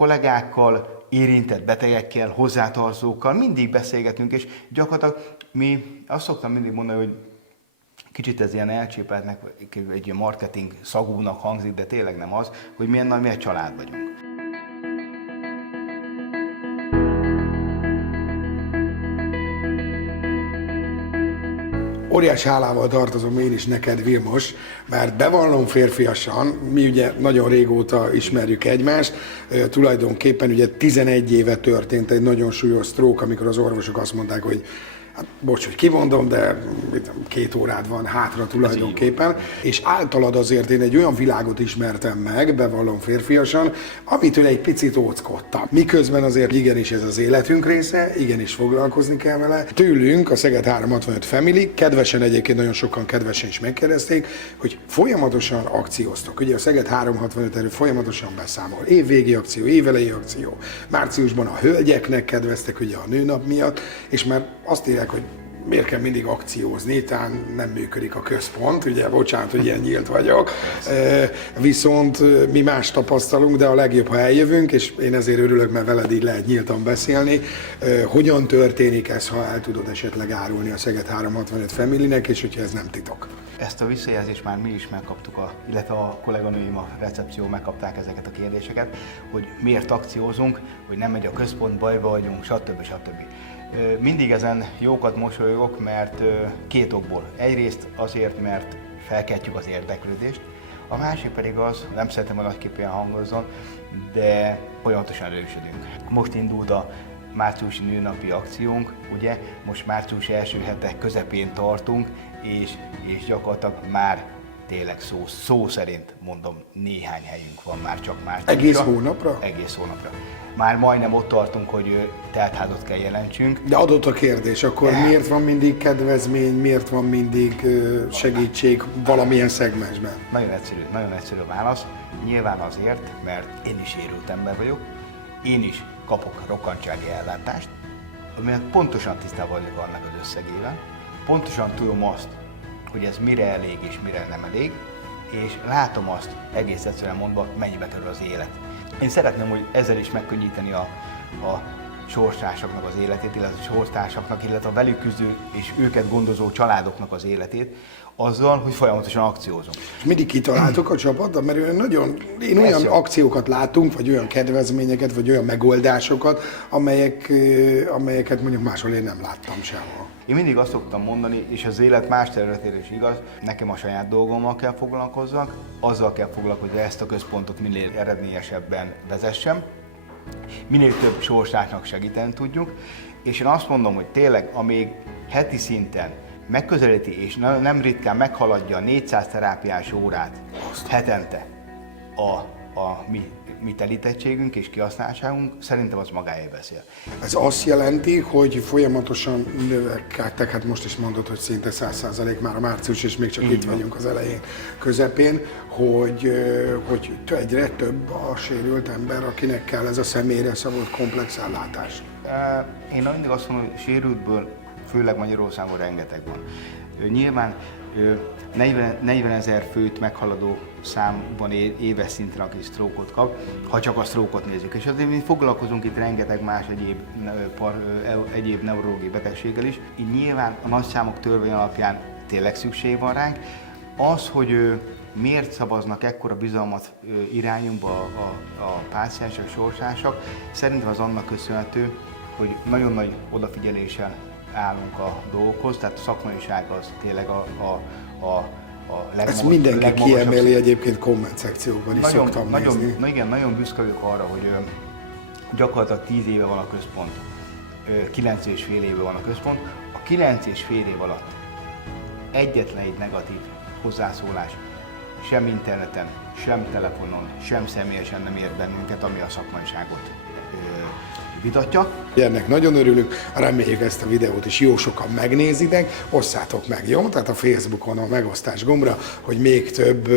kollégákkal, érintett betegekkel, hozzátartozókkal mindig beszélgetünk, és gyakorlatilag mi azt szoktam mindig mondani, hogy kicsit ez ilyen elcsépeltnek, egy ilyen marketing szagúnak hangzik, de tényleg nem az, hogy milyen nagy, milyen család vagyunk. Óriás hálával tartozom én is neked, Vilmos, mert bevallom férfiasan, mi ugye nagyon régóta ismerjük egymást, tulajdonképpen ugye 11 éve történt egy nagyon súlyos stroke, amikor az orvosok azt mondták, hogy hát bocs, hogy kimondom, de 2 órád van hátra tulajdonképpen, és általad azért én egy olyan világot ismertem meg, bevallom férfiasan, amitől egy picit óckodtam. Miközben azért igenis ez az életünk része, igenis foglalkozni kell vele. Tőlünk a Szeged 365 Family, kedvesen egyébként nagyon sokan kedvesen is megkérdezték, hogy folyamatosan akcióztok. Ugye a Szeged 365 erről folyamatosan beszámol. Évvégi akció, évelei akció. Márciusban a hölgyeknek kedveztek ugye a nőnap miatt, és már azt írják, hogy miért kell mindig akciózni, talán nem működik a központ, ugye, bocsánat, hogy ilyen nyílt vagyok, viszont mi más tapasztalunk, de a legjobb, ha eljövünk, és én ezért örülök, mert veled így lehet nyíltan beszélni. Hogyan történik ez, ha el tudod esetleg árulni a Szeged 365 Family-nek, és hogyha ez nem titok? Ezt a visszajelzést már mi is megkaptuk, illetve a kolléganőim a recepció megkapták ezeket a kérdéseket, hogy miért akciózunk, hogy nem megy a központ, bajba vagyunk, stb. Mindig ezen jókat mosolyogok, mert 2 okból. Egyrészt azért, mert felkeltjük az érdeklődést, a másik pedig az, nem szeretem, hogy nagyképpen hangozzon, de folyamatosan erősödünk. Most indult a márciusi nőnapi akciónk, ugye, most március első hetek közepén tartunk, és gyakorlatilag már tényleg szó szerint mondom, néhány helyünk van már csak márciusra. Egész hónapra? Egész hónapra. Már majdnem ott tartunk, hogy teltházat kell jelentsünk. De adott a kérdés, akkor miért van mindig kedvezmény, miért van mindig segítség valamilyen szegmensben? Nagyon egyszerű a válasz. Nyilván azért, mert én is érült ember vagyok, én is kapok rokkantsági ellátást, aminek pontosan tisztában vagyok annak az összegével, pontosan tudom azt, hogy ez mire elég és mire nem elég, és látom azt, egész egyszerűen mondva, mennyibe kerül az élet. Én szeretném, hogy ezzel is megkönnyíteni a sorstársaknak az életét, illetve a sorstársaknak, illetve a velük küzdő és őket gondozó családoknak az életét, azzal, hogy folyamatosan akciózunk. És mindig kitaláltuk a csapatban, mert én olyan akciókat látunk, vagy olyan kedvezményeket, vagy olyan megoldásokat, amelyeket mondjuk máshol én nem láttam sehol. Én mindig azt szoktam mondani, és az élet más területére is igaz, nekem a saját dolgommal kell foglalkozzak, azzal kell foglalkozni, hogy ezt a központot minél eredményesebben vezessem, minél több sorstársnak segíteni tudjuk, és én azt mondom, hogy tényleg, amíg heti szinten megközelíti és nem ritkán meghaladja a 400 terápiás órát hetente a mi telítettségünk és kihasználtságunk, szerintem az magáért beszél. Ez azt jelenti, hogy folyamatosan növekedtek, hát most is mondod, hogy szinte 100% már a március, és még csak itt vagyunk az elején, közepén, hogy egyre több a sérült ember, akinek kell ez a személyre szabott komplex ellátás. Én mindig azt mondom, hogy sérültből, főleg Magyarországon rengeteg van. Nyilván 40 000 főt meghaladó számban éves szinten, aki sztrókot kap, ha csak a sztrókot nézzük. És azért mi foglalkozunk itt rengeteg más egyéb neurológiai betegséggel is. Így nyilván a nagyszámok törvény alapján tényleg szükség van ránk. Az, hogy miért szavaznak ekkora bizalmat irányunkba a páciensek, sorstársak, szerintem az annak köszönhető, hogy nagyon nagy odafigyeléssel állunk a dolgokhoz, tehát a szakmaiság az tényleg a legmagasabb. Ezt mindenki kiemeli egyébként komment szekciókban is szoktam nézni. Igen, nagyon büszke vagyok arra, hogy gyakorlatilag 10 éve van a központ, 9,5 éve van a központ. A 9,5 év alatt egyetlen egy negatív hozzászólás sem interneten, sem telefonon, sem személyesen nem ért bennünket, ami a szakmaiságot vitatja. Ennek nagyon örülünk, reméljük ezt a videót is jó sokan megnézitek, osszátok meg, jó? Tehát a Facebookon a megosztás gombra, hogy még több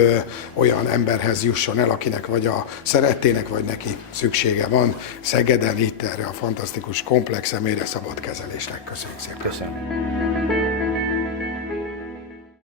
olyan emberhez jusson el, akinek vagy a szerettének, vagy neki szüksége van Szegeden itt erre a fantasztikus komplex személyre szabott kezelésnek. Köszönjük szépen! Köszönöm!